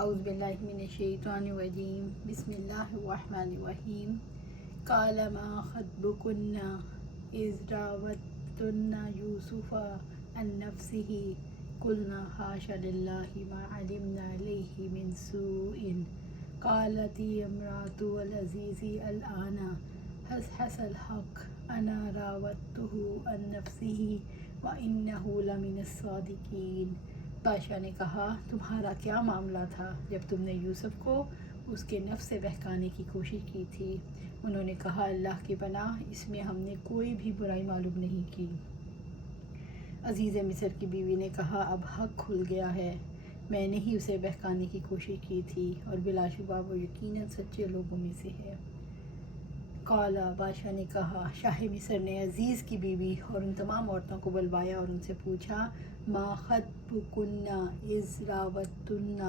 اعوذ باللہ من الشیطان الرجیم بسم اللہ الرحمن الرحیم قال ما خطبکن اذ راوتن یوسف عن نفسه قلنا حاش للہ ما علمنا علیہ من سوء قالت امرأة العزیز الآن حس الحق انا راودته عن نفسه وانہ لمن الصادقین۔ بادشاہ نے کہا تمہارا کیا معاملہ تھا جب تم نے یوسف کو اس کے نفس سے بہکانے کی کوشش کی تھی؟ انہوں نے کہا اللہ کی پناہ، اس میں ہم نے کوئی بھی برائی معلوم نہیں کی۔ عزیز مصر کی بیوی نے کہا اب حق کھل گیا ہے، میں نے ہی اسے بہکانے کی کوشش کی تھی اور بلا شبہ وہ یقیناً سچے لوگوں میں سے ہے۔ قالا، بادشاہ نے کہا، شاہ مصر نے عزیز کی بیوی اور ان تمام عورتوں کو بلوایا اور ان سے پوچھا ما خطبکن اذ راوتن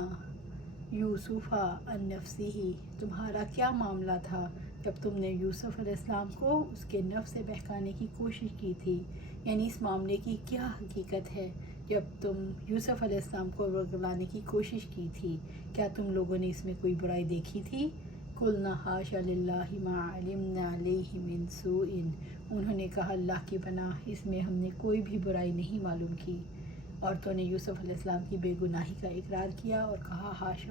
یوسف عن نفسہ، تمہارا کیا معاملہ تھا جب تم نے یوسف علیہ السلام کو اس کے نفس سے بہکانے کی کوشش کی تھی؟ یعنی اس معاملے کی کیا حقیقت ہے جب تم یوسف علیہ السلام کو ورگلانے کی کوشش کی تھی؟ کیا تم لوگوں نے اس میں کوئی برائی دیکھی تھی؟ قلنا حاش للہ ما علمنا علیہ من سوء، انہوں نے کہا اللہ کی پناہ، اس میں ہم نے کوئی بھی برائی نہیں معلوم کی۔ عورتوں نے یوسف علیہ السلام کی بے گناہی کا اقرار کیا اور کہا حاش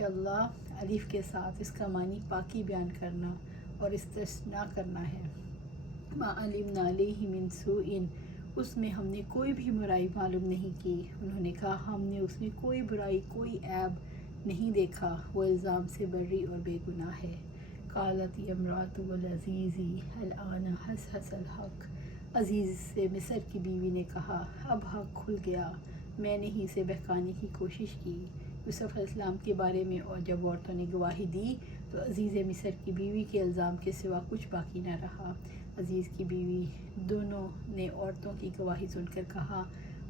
اللہ الف کے ساتھ، اس کا معنی پاکی بیان کرنا اور استثناء کرنا ہے۔ ما علمنا علیہ من سوء، اس میں ہم نے کوئی بھی برائی معلوم نہیں کی۔ انہوں نے کہا ہم نے اس میں کوئی برائی، کوئی عیب نہیں دیکھا، وہ الزام سے بری اور بے گناہ ہے۔ قالت امرأة العزیز الآن حس الحق، عزیز سے مصر کی بیوی نے کہا اب حق کھل گیا، میں نے ہی اسے بہکانے کی کوشش کی۔ یوسف علیہ السلام کے بارے میں اور جب عورتوں نے گواہی دی تو عزیز مصر کی بیوی کے الزام کے سوا کچھ باقی نہ رہا۔ عزیز کی بیوی دونوں نے عورتوں کی گواہی سن کر کہا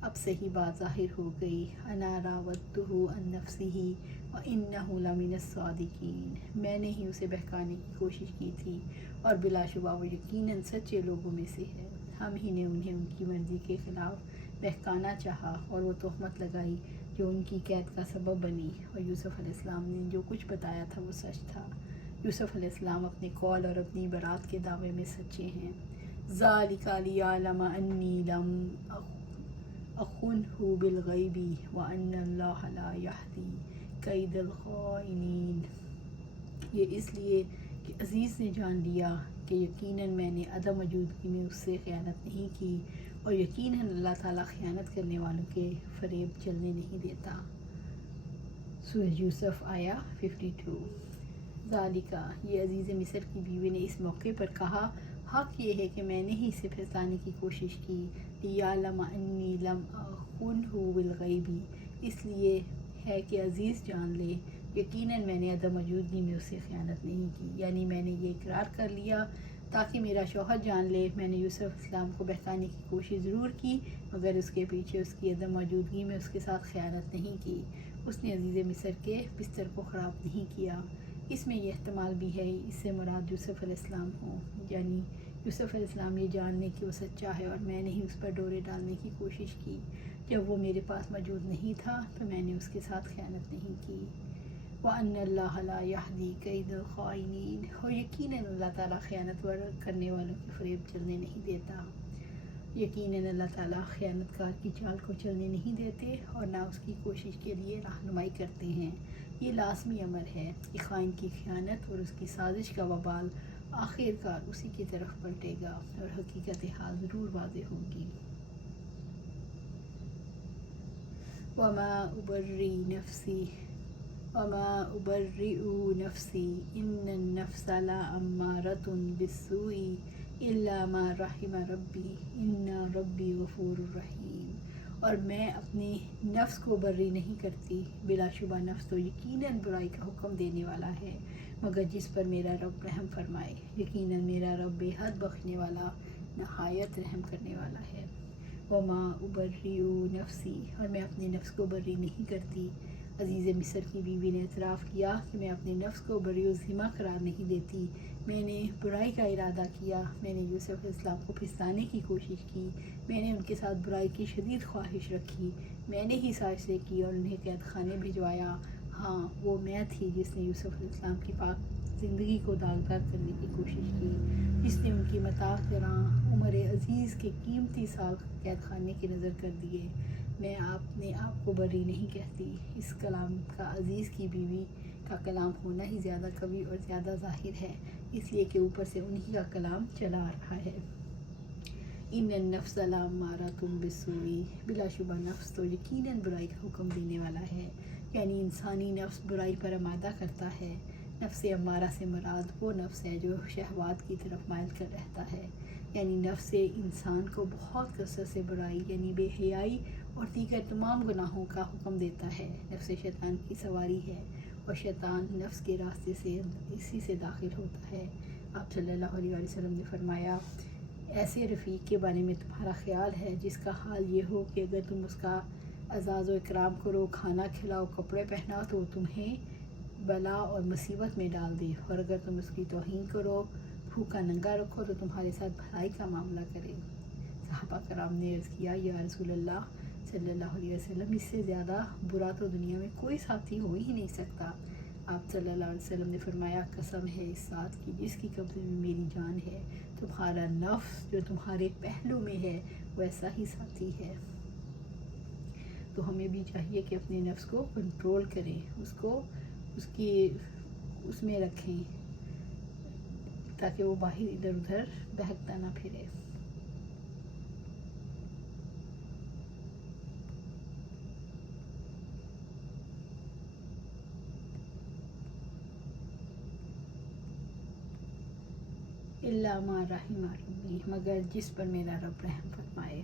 اب صحیح بات ظاہر ہو گئی، انا راودتہ عن نفسہ وانہ لمن الصادقین، میں نے ہی اسے بہکانے کی کوشش کی تھی اور بلا شبہ وہ یقیناً سچے لوگوں میں سے ہے۔ ہم ہی نے انہیں ان کی مرضی کے خلاف بہکانا چاہا اور وہ تہمت لگائی جو ان کی قید کا سبب بنی، اور یوسف علیہ السلام نے جو کچھ بتایا تھا وہ سچ تھا۔ یوسف علیہ السلام اپنے قول اور اپنی برات کے دعوے میں سچے ہیں۔ ذالک لیعلم انی لم اخنہ بالغیب وان اللہ لا یہدی کید الخائنین، یہ اس لیے کہ عزیز نے جان لیا کہ یقیناً میں نے عدم موجودگی میں اس سے خیانت نہیں کی اور یقیناً اللہ تعالیٰ خیانت کرنے والوں کے فریب چلنے نہیں دیتا۔ سورہ یوسف آیا 52۔ ذالکہ، یہ عزیز مصر کی بیوی نے اس موقع پر کہا حق یہ ہے کہ میں نے ہی اسے پھنسانے کی کوشش کی، لیعلم انی لم اخنہ بالغیب، اس لیے ہے کہ عزیز جان لے یقیناً میں نے عدم موجودگی میں اسے خیانت نہیں کی، یعنی میں نے یہ اقرار کر لیا تاکہ میرا شوہر جان لے میں نے یوسف علیہ السلام کو بہکانے کی کوشش ضرور کی مگر اس کے پیچھے اس کی عدم موجودگی میں اس کے ساتھ خیانت نہیں کی۔ اس نے عزیز مصر کے بستر کو خراب نہیں کیا۔ اس میں یہ احتمال بھی ہے اس سے مراد یوسف علیہ السلام ہوں، یعنی یوسف علیہ السلام یہ جاننے کہ وہ سچا ہے اور میں نے ہی اس پر ڈورے ڈالنے کی کوشش کی، جب وہ میرے پاس موجود نہیں تھا تو میں نے اس کے ساتھ خیانت نہیں کی۔ وَأَنَّ اللَّهَ لَا يَهْدِي كَيْدَ الْخَائِنِينَ، اور یقیناً اللہ تعالیٰ خیانت کرنے والوں کے فریب چلنے نہیں دیتا۔ یقیناً اللہ تعالیٰ خیانت کار کی چال کو چلنے نہیں دیتے اور نہ اس کی کوشش کے لیے رہنمائی کرتے ہیں۔ یہ لازمی امر ہے کہ خائن کی خیانت اور اس کی سازش کا وبال آخر کار اسی کی طرف پلٹے گا اور حقیقت حال ضرور واضح ہوگی۔ وَمَا أُبَرِّئُ نَفْسِي إِنَّ النَّفْسَ لَأَمَّارَةٌ بِالسُّوءِ إِلَّا مَا رَحِمَ رَبِّي إِنَّ رَبِّي غَفُورٌ رَحِيمٌ، اور میں اپنے نفس کو بری نہیں کرتی، بلا شبہ نفس تو یقیناً برائی کا حکم دینے والا ہے مگر جس پر میرا رب رحم فرمائے، یقیناً میرا رب بے حد بخشنے والا نہایت رحم کرنے والا ہے۔ وَمَا أُبَرِّئُ نَفْسِي، اور میں اپنے نفس کو بری نہیں کرتی، عزیز مصر کی بیوی نے اعتراف کیا کہ میں اپنے نفس کو بری و ذمہ قرار نہیں دیتی، میں نے برائی کا ارادہ کیا، میں نے یوسف علیہ السلام کو پھنسانے کی کوشش کی، میں نے ان کے ساتھ برائی کی شدید خواہش رکھی، میں نے ہی سازشیں کی اور انہیں قید خانے بھجوایا۔ ہاں، وہ میں تھی جس نے یوسف علیہ السلام کی پاک زندگی کو داغدار کرنے کی کوشش کی، جس نے ان کی متاع گراں عمر عزیز کے قیمتی سال قید خانے کی نظر کر دیے۔ میں اپنے آپ کو بری نہیں کہتی، اس کلام کا عزیز کی بیوی کا کلام ہونا ہی زیادہ قوی اور زیادہ ظاہر ہے، اس لیے کہ اوپر سے انہی کا کلام چلا آ رہا ہے۔ ان النفس لامارۃ بالسوء، بلا شبہ نفس تو یقیناً برائی کا حکم دینے والا ہے، یعنی انسانی نفس برائی پر آمادہ کرتا ہے۔ نفس امارہ سے مراد وہ نفس ہے جو شہوات کی طرف مائل کر رہتا ہے، یعنی نفس انسان کو بہت کثرت سے برائی یعنی بے حیائی اور دیگر تمام گناہوں کا حکم دیتا ہے۔ نفس شیطان کی سواری ہے اور شیطان نفس کے راستے سے اسی سے داخل ہوتا ہے۔ آپ صلی اللہ علیہ وسلم نے فرمایا، ایسے رفیق کے بارے میں تمہارا خیال ہے جس کا حال یہ ہو کہ اگر تم اس کا اعزاز و اکرام کرو، کھانا کھلاؤ، کپڑے پہناؤ تو تمہیں بلا اور مصیبت میں ڈال دے، اور اگر تم اس کی توہین کرو، بھوکا ننگا رکھو تو تمہارے ساتھ بھلائی کا معاملہ کرے۔ صحابہ کرام نے عرض کیا، یا رسول اللہ صلی اللہ علیہ وسلم، اس سے زیادہ برا تو دنیا میں کوئی ساتھی ہو ہی نہیں سکتا۔ آپ صلی اللہ علیہ وسلم نے فرمایا، قسم ہے اس ذات کی جس کی قبضے میں میری جان ہے، تمہارا نفس جو تمہارے پہلو میں ہے ویسا ہی ساتھی ہے۔ تو ہمیں بھی چاہیے کہ اپنے نفس کو کنٹرول کریں، اس میں رکھیں تاکہ وہ باہر ادھر ادھر بہکتا نہ پھرے۔ الا ما رحم ربی، مگر جس پر میرا رب رحم فرمائے،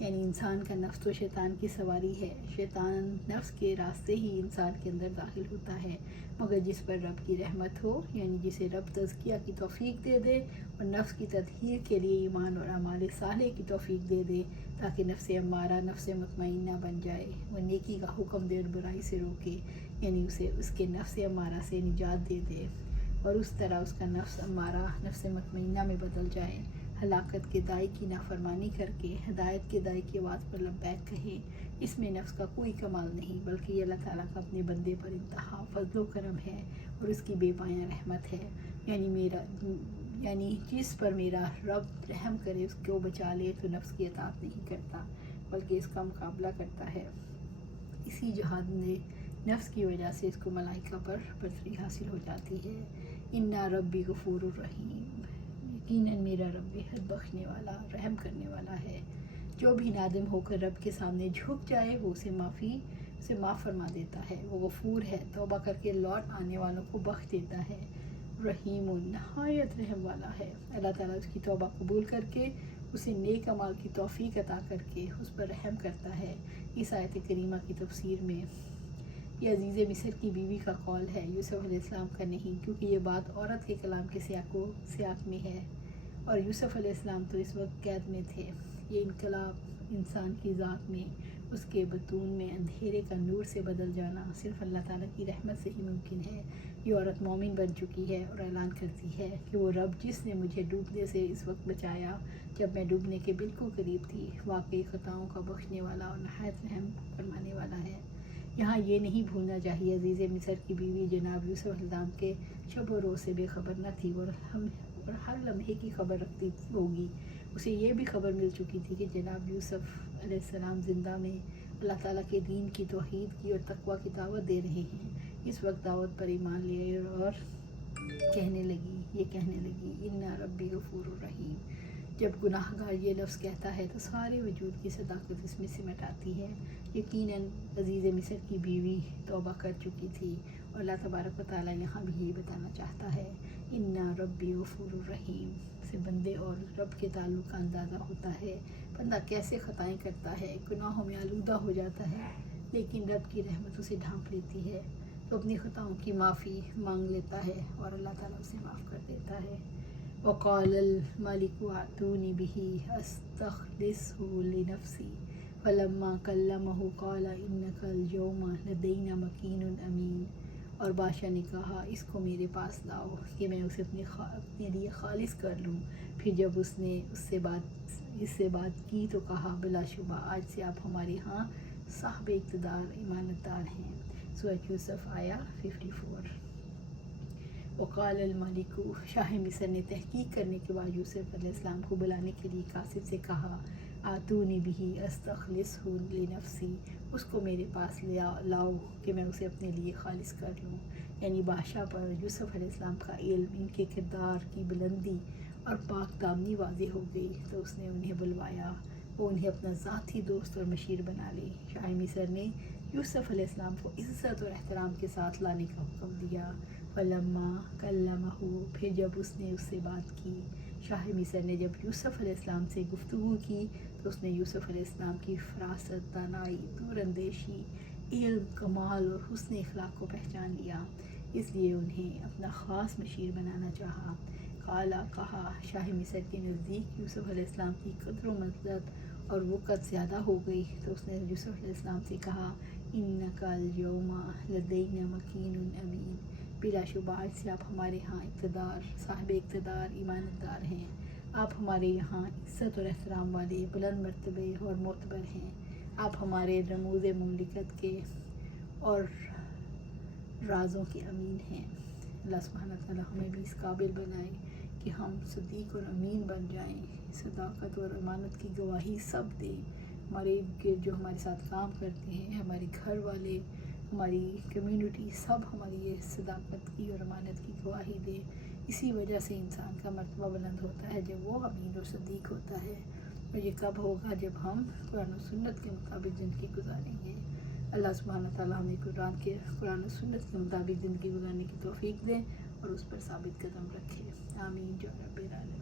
یعنی انسان کا نفس تو شیطان کی سواری ہے، شیطان نفس کے راستے ہی انسان کے اندر داخل ہوتا ہے، مگر جس پر رب کی رحمت ہو، یعنی جسے رب تزکیہ کی توفیق دے دے اور نفس کی تطہیر کے لیے ایمان اور اعمال صالح کی توفیق دے دے تاکہ نفس امارہ نفس مطمئنہ بن جائے، وہ نیکی کا حکم دے اور برائی سے روکے، یعنی اسے اس کے نفس امارہ سے نجات دے دے اور اس طرح اس کا نفس امارہ نفس مطمئنہ میں بدل جائے، ہلاکت کے داعی کی نافرمانی کر کے ہدایت کے داعی کی آواز پر لبیک کہے۔ اس میں نفس کا کوئی کمال نہیں، بلکہ یہ اللہ تعالیٰ کا اپنے بندے پر انتہا فضل و کرم ہے اور اس کی بے پایاں رحمت ہے، یعنی جس پر میرا رب رحم کرے اس کو بچا لے تو نفس کی اطاعت نہیں کرتا بلکہ اس کا مقابلہ کرتا ہے۔ اسی جہاد نے نفس کی وجہ سے اس کو ملائکہ پر برتری حاصل ہو جاتی ہے۔ اِنَّ ربی غفور الرحیم، یقیناً میرا رب بےحد بخشنے والا رحم کرنے والا ہے۔ جو بھی نادم ہو کر رب کے سامنے جھک جائے وہ اسے معاف فرما دیتا ہے، وہ غفور ہے، توبہ کر کے لوٹ آنے والوں کو بخش دیتا ہے، رحیم نہایت رحم والا ہے۔ اللہ تعالیٰ اس کی توبہ قبول کر کے اسے نیک اعمال کی توفیق عطا کر کے اس پر رحم کرتا ہے۔ اس آیت کریمہ کی تفسیر میں یہ عزیز مصر کی بیوی کا قول ہے، یوسف علیہ السلام کا نہیں، کیونکہ یہ بات عورت کے کلام کے سیاق میں ہے اور یوسف علیہ السلام تو اس وقت قید میں تھے۔ یہ انقلاب انسان کی ذات میں، اس کے بطون میں اندھیرے کا نور سے بدل جانا صرف اللہ تعالیٰ کی رحمت سے ہی ممکن ہے۔ یہ عورت مومن بن چکی ہے اور اعلان کرتی ہے کہ وہ رب جس نے مجھے ڈوبنے سے اس وقت بچایا جب میں ڈوبنے کے بالکل قریب تھی، واقعی خطاؤں کا بخشنے والا اور نہایت رحم فرمانے والا ہے۔ یہاں یہ نہیں بھولنا چاہیے عزیز مصر کی بیوی جناب یوسف علیہ السلام کے شب و روز سے بے خبر نہ تھی اور ہر لمحے کی خبر رکھتی ہوگی۔ اسے یہ بھی خبر مل چکی تھی کہ جناب یوسف علیہ السلام زندہ میں اللہ تعالیٰ کے دین کی توحید کی اور تقویٰ کی دعوت دے رہے ہیں۔ اس وقت دعوت پر ایمان لے اور کہنے لگی اِنَّ ربی غفور الرحیم۔ جب گناہ گار یہ لفظ کہتا ہے تو سارے وجود کی صداقت اس میں سمٹ آتی ہے۔ یقیناً عزیز مصر کی بیوی توبہ کر چکی تھی اور اللہ تبارک و تعالیٰ یہاں بھی یہی بتانا چاہتا ہے، اِنَّ ربی غفور الرحیم سے بندے اور رب کے تعلق کا اندازہ ہوتا ہے۔ بندہ کیسے خطائیں کرتا ہے، گناہوں میں آلودہ ہو جاتا ہے، لیکن رب کی رحمت اسے ڈھانپ لیتی ہے تو اپنی خطاؤں کی معافی مانگ لیتا ہے اور اللہ تعالیٰ اسے معاف کر دیتا ہے۔ وَقَالَ الْمَلِكُ ائْتُونِي بِهِ أَسْتَخْلِصْهُ لِنَفْسِي فلما کلمہ قال انک اليوم لدینا مکین امین، اور بادشاہ نے کہا اس کو میرے پاس لاؤ کہ میں اسے اپنے لیے خالص کر لوں۔ پھر جب اس نے اس سے بات کی تو کہا بلا شبہ آج سے آپ ہمارے ہاں صاحب اقتدار ایماندار ہیں۔ سورۃ یوسف آیا 54۔ وقال الملک، شاہ مصر نے تحقیق کرنے کے بعد یوسف علیہ السلام کو بلانے کے لیے کاتب سے کہا آتونی بہ استخلصہ لنفسی، اس کو میرے پاس لاؤ کہ میں اسے اپنے لیے خالص کر لوں۔ یعنی بادشاہ پر یوسف علیہ السلام کا علم، ان کے کردار کی بلندی اور پاک دامنی واضح ہو گئی تو اس نے انہیں بلوایا، وہ انہیں اپنا ذاتی دوست اور مشیر بنا لی۔ شاہ مصر نے یوسف علیہ السلام کو عزت اور احترام کے ساتھ لانے کا حکم دیا۔ فلما کلمہ، پھر جب اس نے اس سے بات کی، شاہ مصر نے جب یوسف علیہ السلام سے گفتگو کی تو اس نے یوسف علیہ السلام کی فراست، دانائی، دور اندیشی، علم، کمال اور حسن اخلاق کو پہچان لیا، اس لیے انہیں اپنا خاص مشیر بنانا چاہا۔ قالا، کہا، شاہ مصر کے نزدیک یوسف علیہ السلام کی قدر و منزلت اور وقت زیادہ ہو گئی تو اس نے یوسف علیہ السلام سے کہا انک اليوم لدینا مکین امین، بلا شبہ آج سے آپ ہمارے ہاں صاحب اقتدار ایماندار ہیں، آپ ہمارے یہاں عزت اور احترام والے، بلند مرتبے اور معتبر ہیں، آپ ہمارے رموز مملکت کے اور رازوں کے امین ہیں۔ اللہ سبحانہ تعالیٰ ہمیں بھی اس قابل بنائے کہ ہم صدیق اور امین بن جائیں، صداقت اور امانت کی گواہی سب دیں، ہمارے جو ہمارے ساتھ کام کرتے ہیں، ہمارے گھر والے، ہماری کمیونٹی، سب ہماری یہ صداقت کی اور امانت کی گواہی دے۔ اسی وجہ سے انسان کا مرتبہ بلند ہوتا ہے جب وہ امین اور صدیق ہوتا ہے، اور یہ کب ہوگا جب ہم قرآن و سنت کے مطابق زندگی گزاریں گے۔ اللہ سبحانہ تعالیٰ ہمیں قرآن و سنت کے مطابق زندگی گزارنے کی توفیق دے اور اس پر ثابت قدم رکھے۔ آمین یا رب العالمین۔